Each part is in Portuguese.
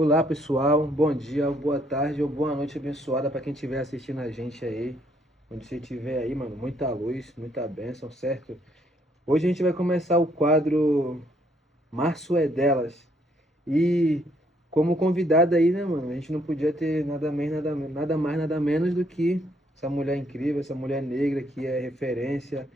Olá pessoal, bom dia, boa tarde ou boa noite abençoada para quem estiver assistindo a gente aí. Onde você estiver aí, mano, muita luz, muita bênção, certo? Hoje a gente vai começar o quadro Março é Delas. E como convidada aí, né, mano, a gente não podia ter nada mais, nada menos do que essa mulher incrível, essa mulher negra que é referência.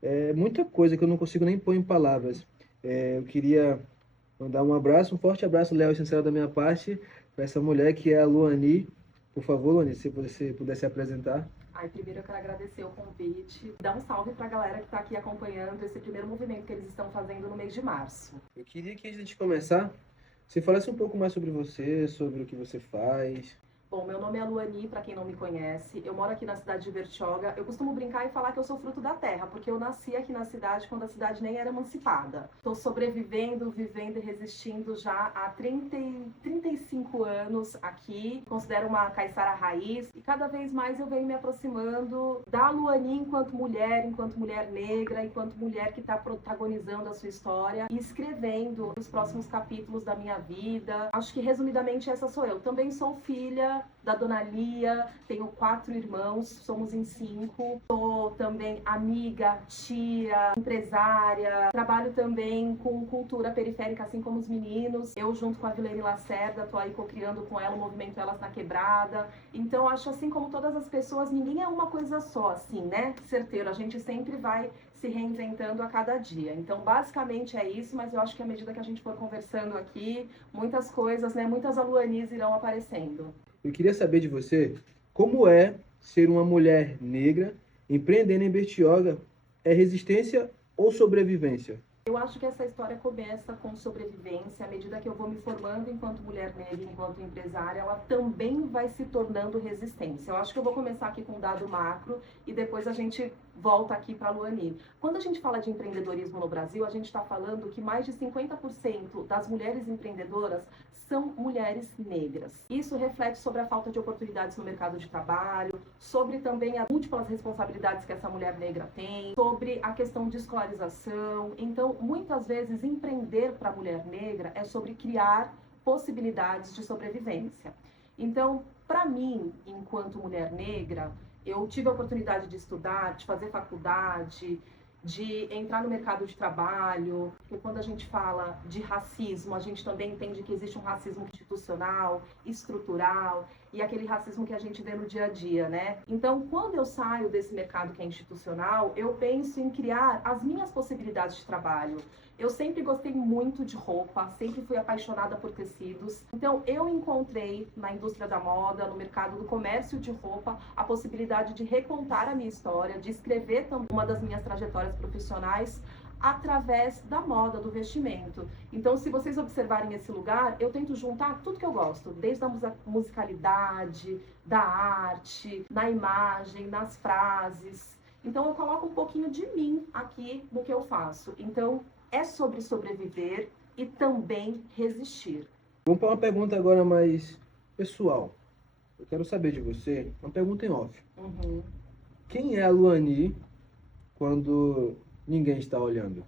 É muita coisa que eu não consigo nem pôr em palavras. Eu queria mandar um abraço, um forte abraço, Léo, e sincero da minha parte, para essa mulher que é a Luani. Por favor, Luani, se você pudesse apresentar. Ai, primeiro eu quero agradecer o convite, dar um salve para a galera que está aqui acompanhando esse primeiro movimento que eles estão fazendo no mês de março. Eu queria que antes de começar, você falasse um pouco mais sobre você, sobre o que você faz. Bom, meu nome é Luani, para quem não me conhece. Eu moro aqui na cidade de Bertioga. Eu costumo brincar e falar que eu sou fruto da terra, porque eu nasci aqui na cidade quando a cidade nem era emancipada. Estou sobrevivendo, vivendo e resistindo já há 35 anos aqui. Considero uma caiçara raiz e cada vez mais eu venho me aproximando da Luani enquanto mulher negra, enquanto mulher que está protagonizando a sua história e escrevendo os próximos capítulos da minha vida. Acho que resumidamente essa sou eu. Também sou filha da Dona Lia, tenho 4 irmãos, somos em 5. Sou também amiga, tia, empresária. Trabalho também com cultura periférica, assim como os meninos. Eu, junto com a Vilene Lacerda, tô aí co-criando com ela o movimento Elas na Quebrada. Então, acho assim como todas as pessoas, ninguém é uma coisa só, assim, né? Certeiro, a gente sempre vai se reinventando a cada dia. Então, basicamente é isso, mas eu acho que à medida que a gente for conversando aqui, muitas coisas, né, muitas aluanis irão aparecendo. Eu queria saber de você como é ser uma mulher negra empreendendo em Bertioga. É resistência ou sobrevivência? Eu acho que essa história começa com sobrevivência. À medida que eu vou me formando enquanto mulher negra, enquanto empresária, ela também vai se tornando resistência. Eu acho que eu vou começar aqui com um dado macro e depois a gente volta aqui para a Luani. Quando a gente fala de empreendedorismo no Brasil, a gente está falando que mais de 50% das mulheres empreendedoras são mulheres negras. Isso reflete sobre a falta de oportunidades no mercado de trabalho, sobre também as múltiplas responsabilidades que essa mulher negra tem, sobre a questão de escolarização. Então, muitas vezes, empreender para a mulher negra é sobre criar possibilidades de sobrevivência. Então, para mim, enquanto mulher negra, eu tive a oportunidade de estudar, de fazer faculdade, de entrar no mercado de trabalho, porque quando a gente fala de racismo, a gente também entende que existe um racismo institucional, estrutural, e aquele racismo que a gente vê no dia a dia, né? Então, quando eu saio desse mercado que é institucional, eu penso em criar as minhas possibilidades de trabalho. Eu sempre gostei muito de roupa, sempre fui apaixonada por tecidos. Então, eu encontrei na indústria da moda, no mercado do comércio de roupa, a possibilidade de recontar a minha história, de escrever também uma das minhas trajetórias profissionais através da moda, do vestimento. Então, se vocês observarem esse lugar, eu tento juntar tudo que eu gosto, desde a musicalidade, da arte, na imagem, nas frases. Então, eu coloco um pouquinho de mim aqui no que eu faço. Então, é sobre sobreviver e também resistir. Vamos para uma pergunta agora mais pessoal. Eu quero saber de você, uma pergunta em off. Uhum. Quem é a Luani quando ninguém está olhando?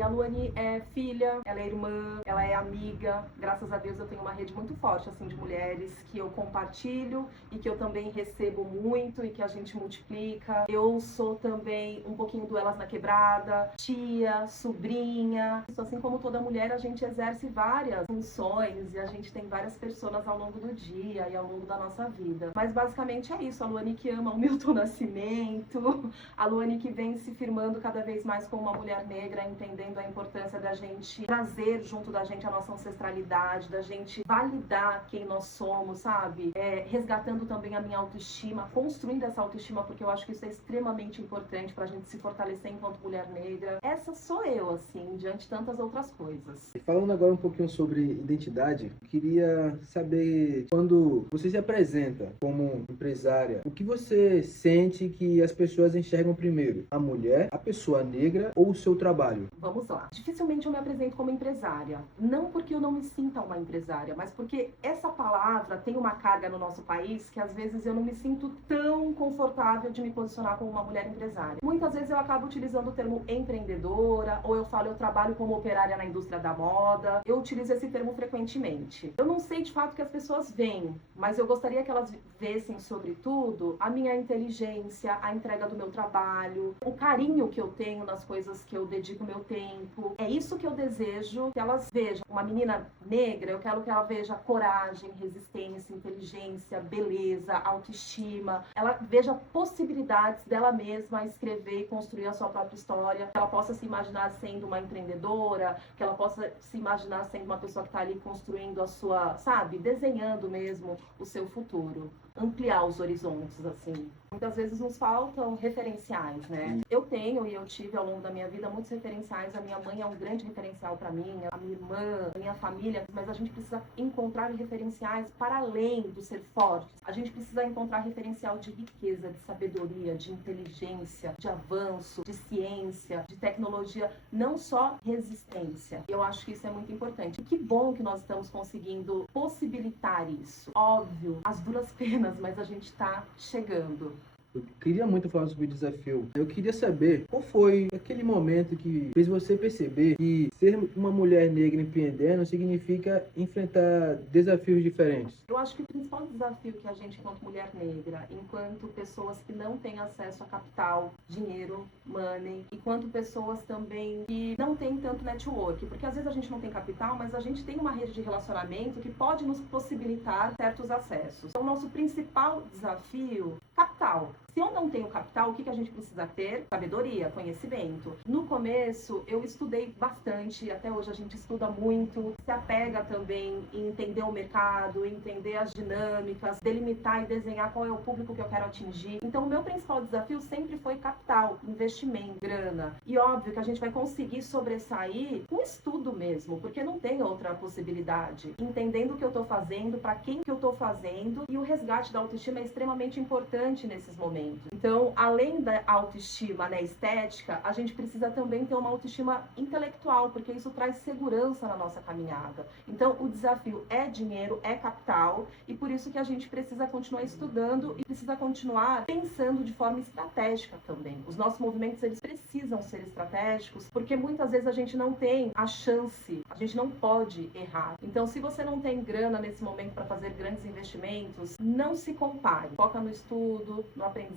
A Luani é filha, ela é irmã, ela é amiga. Graças a Deus eu tenho uma rede muito forte assim de mulheres que eu compartilho e que eu também recebo muito e que a gente multiplica. Eu sou também um pouquinho do Elas na Quebrada, tia, sobrinha. Isso, assim como toda mulher, a gente exerce várias funções e a gente tem várias pessoas ao longo do dia e ao longo da nossa vida. Mas basicamente é isso, a Luani que ama o Milton Nascimento, a Luani que vem se firmando cada vez mais como uma mulher negra, entendendo a importância da gente trazer junto da gente a nossa ancestralidade, da gente validar quem nós somos, sabe? Resgatando também a minha autoestima, construindo essa autoestima, porque eu acho que isso é extremamente importante pra gente se fortalecer enquanto mulher negra. Essa sou eu, assim, diante de tantas outras coisas. E falando agora um pouquinho sobre identidade, eu queria saber, quando você se apresenta como empresária, o que você sente que as pessoas enxergam primeiro? A mulher, a pessoa negra ou o seu trabalho? Vamos Vamos lá. Dificilmente eu me apresento como empresária. Não porque eu não me sinta uma empresária, mas porque essa palavra tem uma carga no nosso país que às vezes eu não me sinto tão confortável de me posicionar como uma mulher empresária. Muitas vezes eu acabo utilizando o termo empreendedora, ou eu falo eu trabalho como operária na indústria da moda. Eu utilizo esse termo frequentemente. Eu não sei de fato o que as pessoas veem, mas eu gostaria que elas vissem, sobretudo, a minha inteligência, a entrega do meu trabalho, o carinho que eu tenho nas coisas que eu dedico meu tempo. É isso que eu desejo que elas vejam. Uma menina negra, eu quero que ela veja coragem, resistência, inteligência, beleza, autoestima. Ela veja possibilidades dela mesma escrever e construir a sua própria história. Que ela possa se imaginar sendo uma empreendedora, que ela possa se imaginar sendo uma pessoa que está ali construindo a sua, sabe, desenhando mesmo o seu futuro. Ampliar os horizontes, assim. Muitas vezes nos faltam referenciais, né? Eu tenho e eu tive ao longo da minha vida muitos referenciais. A minha mãe é um grande referencial para mim, a minha irmã, a minha família, mas a gente precisa encontrar referenciais para além do ser forte. A gente precisa encontrar referencial de riqueza, de sabedoria, de inteligência, de avanço, de ciência, de tecnologia, não só resistência. Eu acho que isso é muito importante. E que bom que nós estamos conseguindo possibilitar isso. Óbvio, as duras penas, mas a gente está chegando. Eu queria muito falar sobre o desafio. Eu queria saber qual foi aquele momento que fez você perceber que ser uma mulher negra empreendendo significa enfrentar desafios diferentes. Eu acho que o principal desafio que a gente, enquanto mulher negra, enquanto pessoas que não têm acesso a capital, dinheiro, money, enquanto pessoas também que não têm tanto network, porque às vezes a gente não tem capital, mas a gente tem uma rede de relacionamento que pode nos possibilitar certos acessos. Então, o nosso principal desafio, capital. Se eu não tenho capital, o que a gente precisa ter? Sabedoria, conhecimento. No começo, eu estudei bastante, até hoje a gente estuda muito, se apega também em entender o mercado, entender as dinâmicas, delimitar e desenhar qual é o público que eu quero atingir. Então, o meu principal desafio sempre foi capital, investimento, grana. E óbvio que a gente vai conseguir sobressair com estudo mesmo, porque não tem outra possibilidade. Entendendo o que eu estou fazendo, para quem que eu estou fazendo, e o resgate da autoestima é extremamente importante nesses momentos. Então, além da autoestima, né, estética, a gente precisa também ter uma autoestima intelectual, porque isso traz segurança na nossa caminhada. Então, o desafio é dinheiro, é capital, e por isso que a gente precisa continuar estudando e precisa continuar pensando de forma estratégica também. Os nossos movimentos, eles precisam ser estratégicos, porque muitas vezes a gente não tem a chance, a gente não pode errar. Então, se você não tem grana nesse momento para fazer grandes investimentos, não se compare. Foca no estudo, no aprendizado,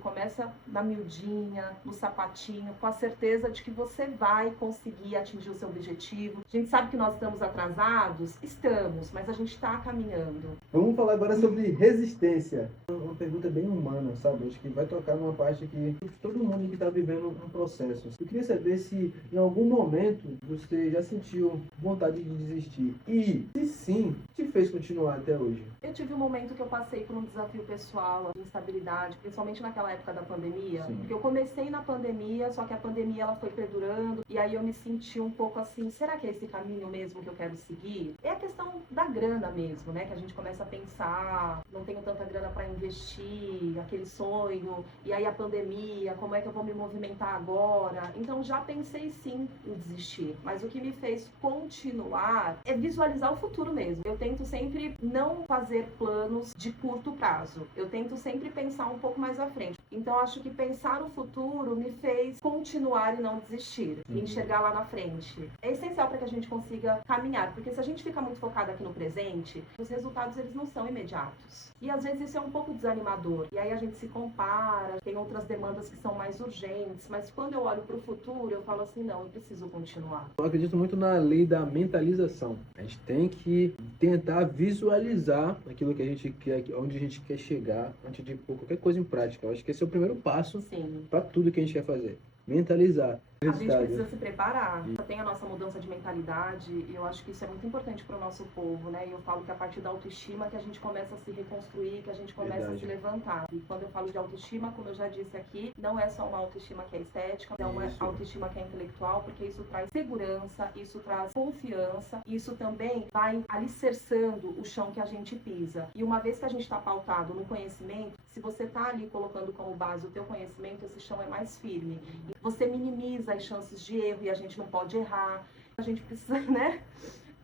começa na miudinha, no sapatinho, com a certeza de que você vai conseguir atingir o seu objetivo. A gente sabe que nós estamos atrasados? Estamos, mas a gente está caminhando. Vamos falar agora sobre resistência. Uma pergunta bem humana, sabe? Acho que vai tocar numa parte que todo mundo que está vivendo um processo. Eu queria saber se em algum momento você já sentiu vontade de desistir. E, se sim, te fez continuar até hoje? Eu tive um momento que eu passei por um desafio pessoal, de instabilidade, principalmente naquela época da pandemia. Sim. Porque eu comecei na pandemia, só que a pandemia ela foi perdurando, e aí eu me senti um pouco assim, será que é esse caminho mesmo que eu quero seguir? É a questão da grana mesmo, né? Que a gente começa a pensar, não tenho tanta grana para investir, aquele sonho, e aí a pandemia, como é que eu vou me movimentar agora? Então já pensei sim em desistir, mas o que me fez continuar é visualizar o futuro mesmo. Eu tento sempre não fazer planos de curto prazo, eu tento sempre pensar um pouco mais à frente. Então acho que pensar no futuro me fez continuar e não desistir, me enxergar lá na frente. É essencial para que a gente consiga caminhar, porque se a gente fica muito focado aqui no presente, os resultados eles não são imediatos. E às vezes isso é um pouco desanimador. E aí a gente se compara, tem outras demandas que são mais urgentes, mas quando eu olho para o futuro, eu falo assim, não, eu preciso continuar. Eu acredito muito na lei da mentalização. A gente tem que tentar visualizar aquilo que a gente quer, onde a gente quer chegar, antes de pôr qualquer coisa em prática. Eu acho que esse é o primeiro passo para tudo que a gente quer fazer. Mentalizar. A gente precisa se preparar. Tem a nossa mudança de mentalidade e eu acho que isso é muito importante para o nosso povo, né? E eu falo que a partir da autoestima que a gente começa a se reconstruir, que a gente começa a se levantar. E quando eu falo de autoestima, como eu já disse aqui, não é só uma autoestima que é estética, é uma autoestima que é intelectual, porque isso traz segurança, isso traz confiança, isso também vai alicerçando o chão que a gente pisa. E uma vez que a gente está pautado no conhecimento, se você está ali colocando como base o teu conhecimento, esse chão é mais firme. Você minimiza livres às chances de erro e a gente não pode errar. A gente precisa, né,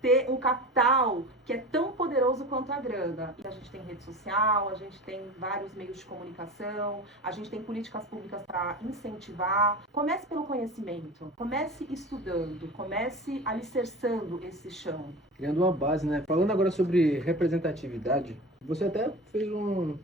ter um capital que é tão poderoso quanto a grana. E a gente tem rede social, a gente tem vários meios de comunicação, a gente tem políticas públicas para incentivar. Comece pelo conhecimento, comece estudando, comece alicerçando esse chão. Criando uma base, né? Falando agora sobre representatividade, você até fez uma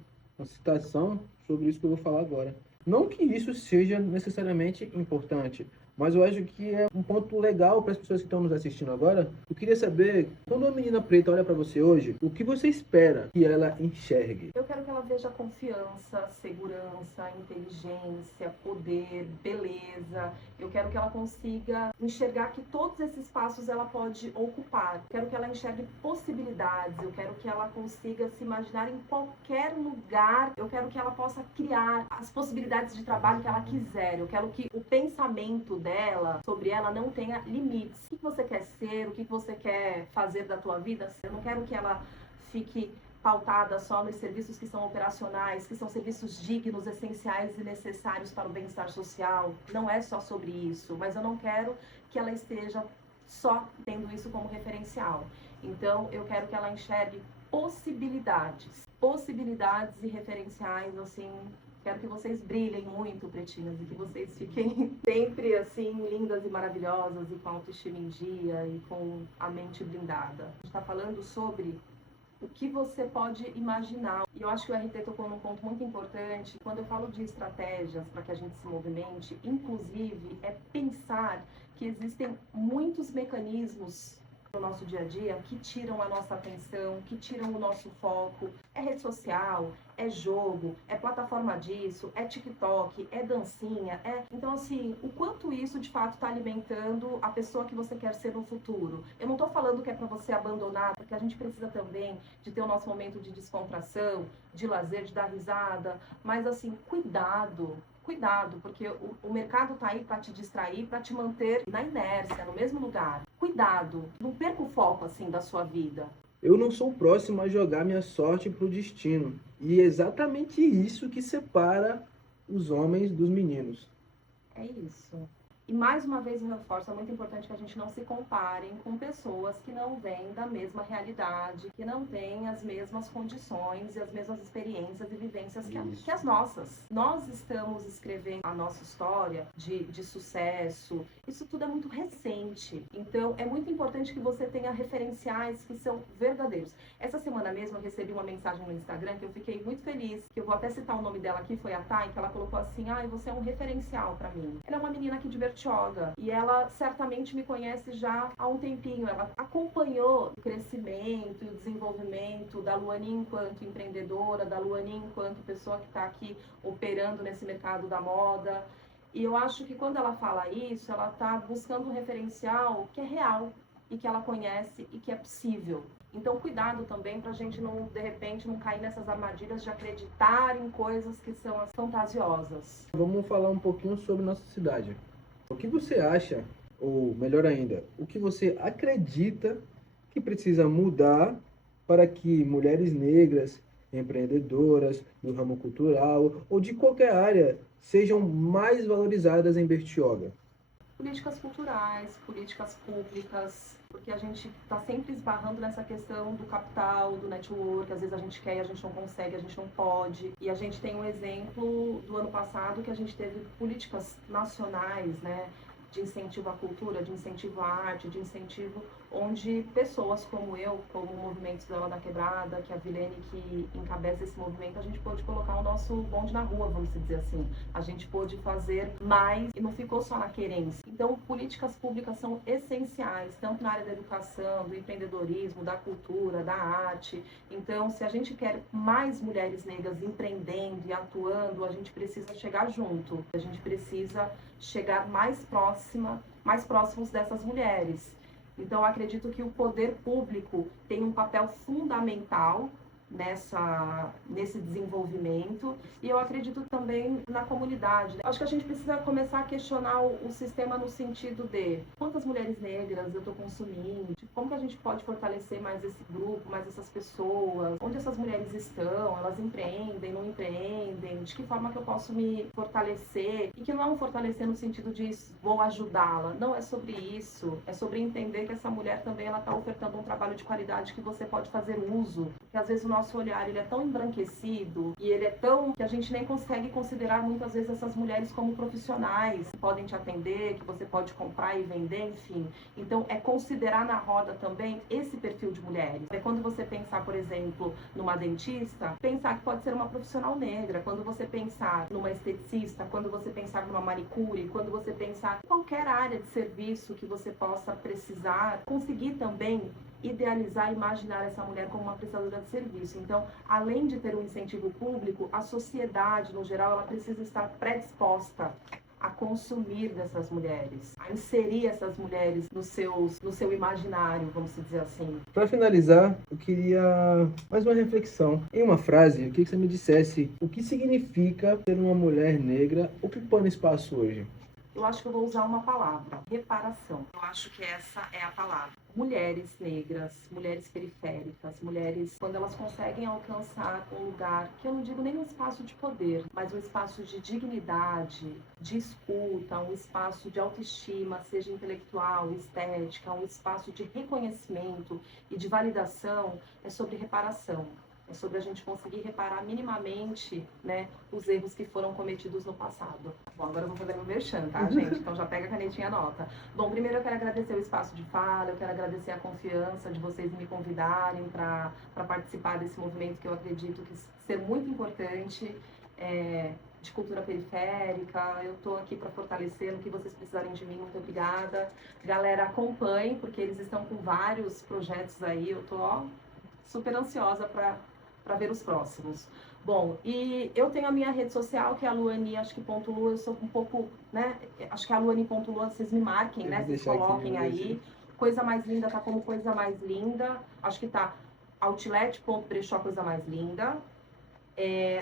citação sobre isso que eu vou falar agora. Não que isso seja necessariamente importante, mas eu acho que é um ponto legal para as pessoas que estão nos assistindo agora. Eu queria saber, quando uma menina preta olha para você hoje, o que você espera que ela enxergue? Eu quero que ela veja confiança, segurança, inteligência, poder, beleza. Eu quero que ela consiga enxergar que todos esses espaços ela pode ocupar. Eu quero que ela enxergue possibilidades. Eu quero que ela consiga se imaginar em qualquer lugar. Eu quero que ela possa criar as possibilidades de trabalho que ela quiser. Eu quero que o pensamento dela, sobre ela, não tenha limites. O que você quer ser? O que você quer fazer da tua vida? Eu não quero que ela fique pautada só nos serviços que são operacionais, que são serviços dignos, essenciais e necessários para o bem-estar social. Não é só sobre isso, mas eu não quero que ela esteja só tendo isso como referencial. Então, eu quero que ela enxergue possibilidades e referenciais, assim. Quero que vocês brilhem muito, pretinhas, e que vocês fiquem sempre, assim, lindas e maravilhosas, e com a autoestima em dia, e com a mente blindada. A gente está falando sobre o que você pode imaginar. E eu acho que o RT tocou num ponto muito importante. Quando eu falo de estratégias para que a gente se movimente, inclusive, é pensar que existem muitos mecanismos no nosso dia a dia que tiram a nossa atenção, que tiram o nosso foco. É rede social, é jogo, é plataforma disso, é TikTok, é dancinha, Então, assim, o quanto isso, de fato, está alimentando a pessoa que você quer ser no futuro. Eu não estou falando que é para você abandonar, porque a gente precisa também de ter o nosso momento de descontração, de lazer, de dar risada, mas, assim, cuidado, porque o mercado está aí para te distrair, para te manter na inércia, no mesmo lugar. Cuidado, não perca o foco, assim, da sua vida. Eu não sou o próximo a jogar minha sorte pro destino. E é exatamente isso que separa os homens dos meninos. É isso. E mais uma vez eu reforço, é muito importante que a gente não se comparem com pessoas que não vêm da mesma realidade, que não têm as mesmas condições e as mesmas experiências e vivências que as nossas. Nós estamos escrevendo a nossa história de sucesso, isso tudo é muito recente. Então é muito importante que você tenha referenciais que são verdadeiros. Essa semana mesmo eu recebi uma mensagem no Instagram que eu fiquei muito feliz, que eu vou até citar o nome dela aqui, foi a Thay, que ela colocou assim: você é um referencial pra mim. Ela é uma menina aqui de Bertioga e ela certamente me conhece já há um tempinho. Ela acompanhou o crescimento e o desenvolvimento da Luaninha enquanto empreendedora, da Luaninha enquanto pessoa que está aqui operando nesse mercado da moda. E eu acho que quando ela fala isso, ela está buscando um referencial que é real e que ela conhece e que é possível. Então, cuidado também para a gente não, de repente, não cair nessas armadilhas de acreditar em coisas que são as fantasiosas. Vamos falar um pouquinho sobre nossa cidade. O que você acha, ou melhor ainda, o que você acredita que precisa mudar para que mulheres negras, empreendedoras, do ramo cultural ou de qualquer área sejam mais valorizadas em Bertioga? Políticas culturais, políticas públicas, porque a gente está sempre esbarrando nessa questão do capital, do network. Às vezes a gente quer e a gente não consegue, a gente não pode. E a gente tem um exemplo do ano passado que a gente teve políticas nacionais, né, de incentivo à cultura, de incentivo à arte, de incentivo onde pessoas como eu, como o Movimento Estrela da Quebrada, que é a Vilene que encabeça esse movimento, a gente pôde colocar o nosso bonde na rua, vamos dizer assim. A gente pôde fazer mais e não ficou só na querência. Então, políticas públicas são essenciais, tanto na área da educação, do empreendedorismo, da cultura, da arte. Então, se a gente quer mais mulheres negras empreendendo e atuando, a gente precisa chegar junto. A gente precisa chegar mais próximos dessas mulheres. Então, eu acredito que o poder público tem um papel fundamental nesse desenvolvimento, e eu acredito também na comunidade. Acho que a gente precisa começar a questionar o sistema no sentido de quantas mulheres negras eu estou consumindo, como que a gente pode fortalecer mais esse grupo, mais essas pessoas, onde essas mulheres estão, elas empreendem, não empreendem, de que forma que eu posso me fortalecer, e que não é um fortalecer no sentido de vou ajudá-la, não é sobre isso, é sobre entender que essa mulher também ela está ofertando um trabalho de qualidade que você pode fazer uso, porque às vezes o nosso olhar ele é tão embranquecido e ele é tão que a gente nem consegue considerar muitas vezes essas mulheres como profissionais que podem te atender, que você pode comprar e vender, enfim. Então é considerar na roda também esse perfil de mulheres. É quando você pensar, por exemplo, numa dentista, pensar que pode ser uma profissional negra. Quando você pensar numa esteticista, quando você pensar numa manicure, quando você pensar em qualquer área de serviço que você possa precisar, conseguir também idealizar, imaginar essa mulher como uma prestadora de serviço. Então, além de ter um incentivo público, a sociedade, no geral, ela precisa estar predisposta a consumir dessas mulheres, a inserir essas mulheres no seu imaginário, vamos dizer assim. Para finalizar, eu queria mais uma reflexão. Em uma frase, eu queria que você me dissesse o que significa ser uma mulher negra ocupando espaço hoje. Eu acho que eu vou usar uma palavra: reparação. Eu acho que essa é a palavra. Mulheres negras, mulheres periféricas, mulheres, quando elas conseguem alcançar um lugar, que eu não digo nem um espaço de poder, mas um espaço de dignidade, de escuta, um espaço de autoestima, seja intelectual, estética, um espaço de reconhecimento e de validação, é sobre reparação. É sobre a gente conseguir reparar minimamente, né, os erros que foram cometidos no passado. Bom, agora eu vou fazer meu merchan, tá, gente? Então já pega a canetinha e anota. Bom, primeiro eu quero agradecer o espaço de fala, eu quero agradecer a confiança de vocês em me convidarem para participar desse movimento que eu acredito que ser muito importante, de cultura periférica. Eu estou aqui para fortalecer no que vocês precisarem de mim. Muito obrigada. Galera, acompanhem, porque eles estão com vários projetos aí. Eu estou super ansiosa para ver os próximos. Bom, e eu tenho a minha rede social, que é a Luani, acho que ponto Lu, eu sou um pouco, né, acho que é a Luani.Lu, vocês me marquem, né, vocês coloquem aí. Coisa Mais Linda tá como Coisa Mais Linda, acho que tá outlet.brechó Coisa Mais Linda.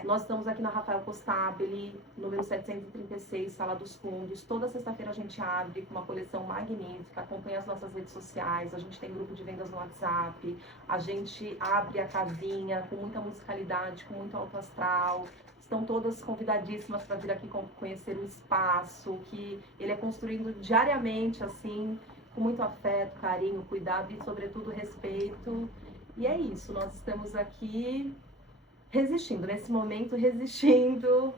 Nós estamos aqui na Rafael Costabile, número 736, Sala dos Fundos. Toda sexta-feira a gente abre com uma coleção magnífica. Acompanhe as nossas redes sociais. A gente tem grupo de vendas no WhatsApp. A gente abre a casinha com muita musicalidade, com muito alto astral. Estão todas convidadíssimas para vir aqui conhecer o espaço, que ele é construído diariamente, assim, com muito afeto, carinho, cuidado e, sobretudo, respeito. E é isso, nós estamos aqui resistindo, nesse momento, resistindo.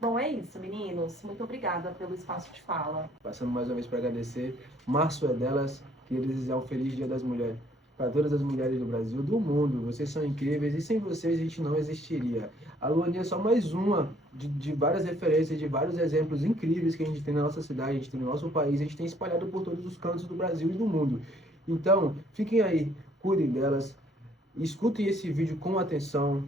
Bom, é isso, meninos. Muito obrigada pelo espaço de fala. Passando mais uma vez para agradecer. Março é delas, queria desejar um feliz Dia das Mulheres. Para todas as mulheres do Brasil, do mundo, vocês são incríveis e sem vocês a gente não existiria. A Luani é só mais uma de várias referências, de vários exemplos incríveis que a gente tem na nossa cidade, a gente tem no nosso país, a gente tem espalhado por todos os cantos do Brasil e do mundo. Então, fiquem aí, cuidem delas, escutem esse vídeo com atenção,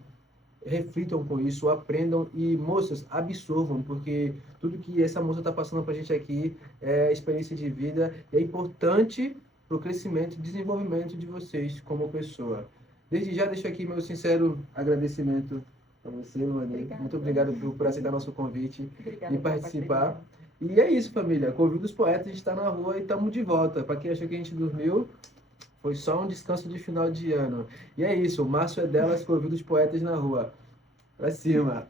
reflitam com isso, aprendam e, moças, absorvam, porque tudo que essa moça está passando para a gente aqui é experiência de vida e é importante para o crescimento e desenvolvimento de vocês como pessoa. Desde já deixo aqui meu sincero agradecimento a você, Luani. Muito obrigado por aceitar nosso convite e participar. E é isso, família. Convido os poetas, a gente está na rua e estamos de volta. Para quem achou que a gente dormiu, foi só um descanso de final de ano. E é isso, o Março é delas, convido os poetas na rua. Pra cima!